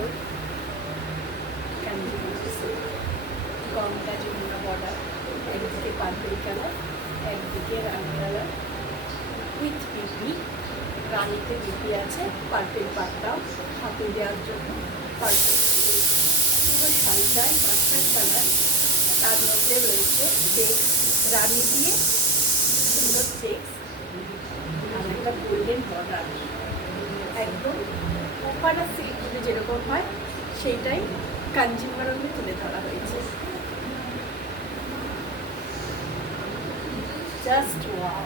সুন্দর গমটা যমুনা বর্ডার একদিকে পার্পেল কালার একদিকে রানি কালার উইথ পিপি রানিতে পিপি আছে পার্পেল পাটটাও হাতে দেওয়ার জন্য পার্পেল পুরো শাড়িটাই মাস্টার কালার তার মধ্যে রয়েছে চেক্স রানি দিয়ে সুন্দর চেক্স আর একটা গোল্ডেন বর্ডার একদম ওপারা সিল্কগুলো যেরকম হয় সেইটাই কাঞ্জিভারমে তুলে ধরা হয়েছে। Just wow